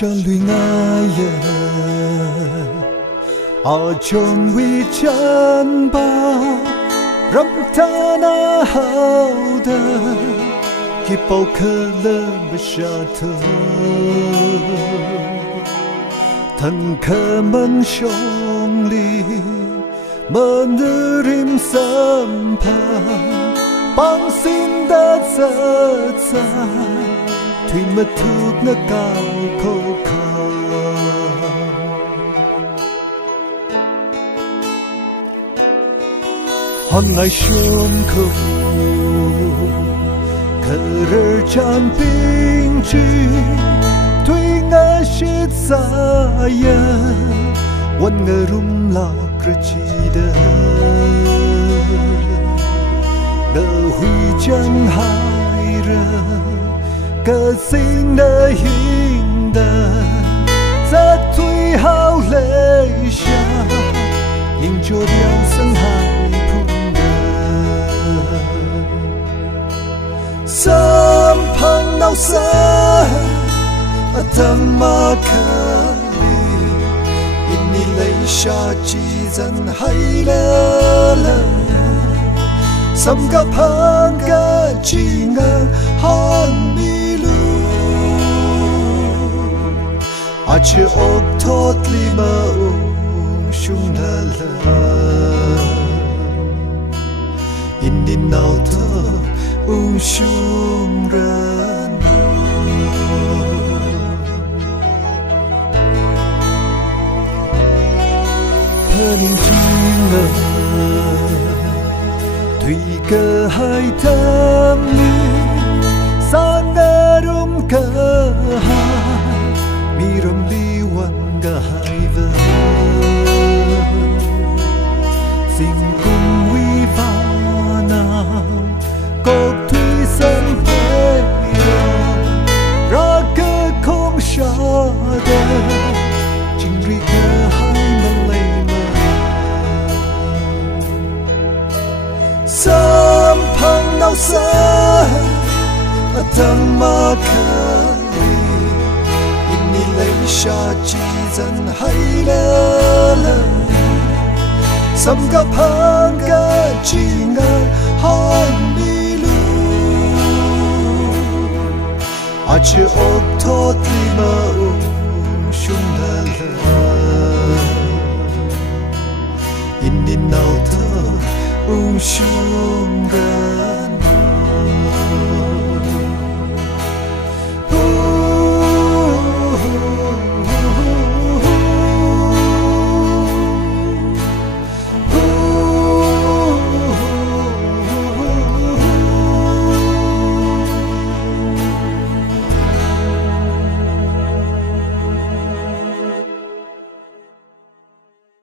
cho lùi ngài ở trong vi chân ba rắm ta na hao đờ khi bao khờ lơ bất cha thơ thần khờ mân sông li mơ nữ rim sâm pa bang xin đã dở dà thủy mất thuốc nó cao khô khao hòn ngày xuân khâu khờ rơ chan ping chi thủy ngã shit sa ya wan ngờ rum la krachida đờ huy chân hai rơ cơ sinh nơi hình đờ rất thui hao lệ xa nhìn cho đeo sân hai phun đờ sớm phăng đau xa ở tâm ma khali inni lấy xa chi dân hay lơ lơ sắm gặp hơn cả chỉ ngờ hơn mi lu à chưa ốc thốt li mơ sung lơ lơ in đi nào thơ sung ra thơ linh chim ngờ thủy cơ hai tâm mi sang ngơ rung cơ hai mi ram li wan ga hai vơ xin cùng vi va nào cột thủy sân thế ra cơ không xa đời chính ri cơ hai mà lấy sớm phăng đau xa ở tâm ma khali inni lấy xa chi dân hay lơ lơ sắm gặp hơn cả chỉ ngờ hơn đi lu à chưa ốc thốt li mơ sung lơ lơ inni nào thơ sung ra